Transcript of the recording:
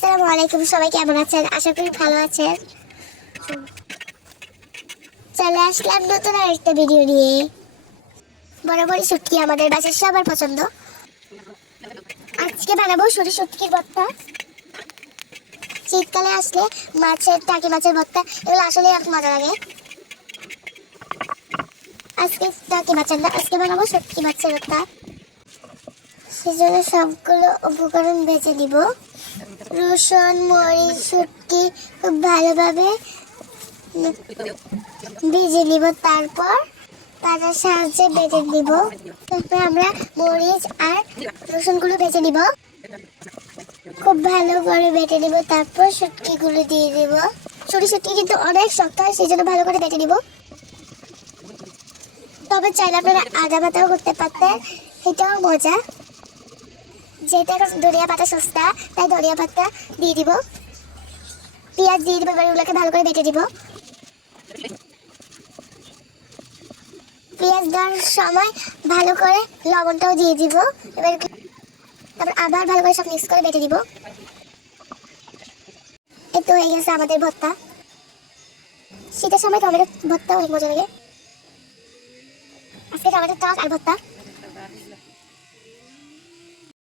আসসালামু আলাইকুম, সবাই কেমন আছেন? আশা করি ভালো আছেন। চলে আসলাম নতুন আরেকটা ভিডিও নিয়ে। বরাবরই শুটকি আমাদের বাসার সবার পছন্দ। আজকে বানাবো সরি শুটকির ভর্তা। শীতকালে আসলে টাকি মাছের ভর্তা এগুলো আসলে অনেক মজা লাগে। আজকে টাকি মাছের না, আজকে বানাবো শুটকি মাছের ভর্তা। সেজন্য সবগুলো উপকরণ বেছে নিব। রসুন, মরিচ, শুটকি খুব ভালোভাবে ভেজে নিব, তারপর পাতার সাহায্যে বেটে নিব। তারপর আমরা মরিচ আর রসুনগুলো ভেজে নিব, খুব ভালো করে বেটে নিব। তারপর শুটকিগুলো দিয়ে দিব। শুটকি কিন্তু অনেক শক্ত হয়, সেই জন্য ভালো করে বেটে নিব। তবে চাইলে আপনারা আদা বাটাও করতে পারতেন, এটাও মজা। যেটা এখন ধনিয়া পাতা সস্তা, তাই ধনিয়া পাতা দিয়ে দিব। পেঁয়াজ দিয়ে দিব, এবার ওগুলোকে ভালো করে বেটে দিব। পেঁয়াজ দেওয়ার সময় ভালো করে লবণটাও দিয়ে দিব। এবার তারপর আবার ভালো করে সব মিক্স করে বেটে দিব। এই তো হয়ে গেছে আমাদের ভর্তা। শীতের সময় টমেটো ভর্তা অনেক মজা লাগে। আজকে টমেটোর টক আর ভর্তা।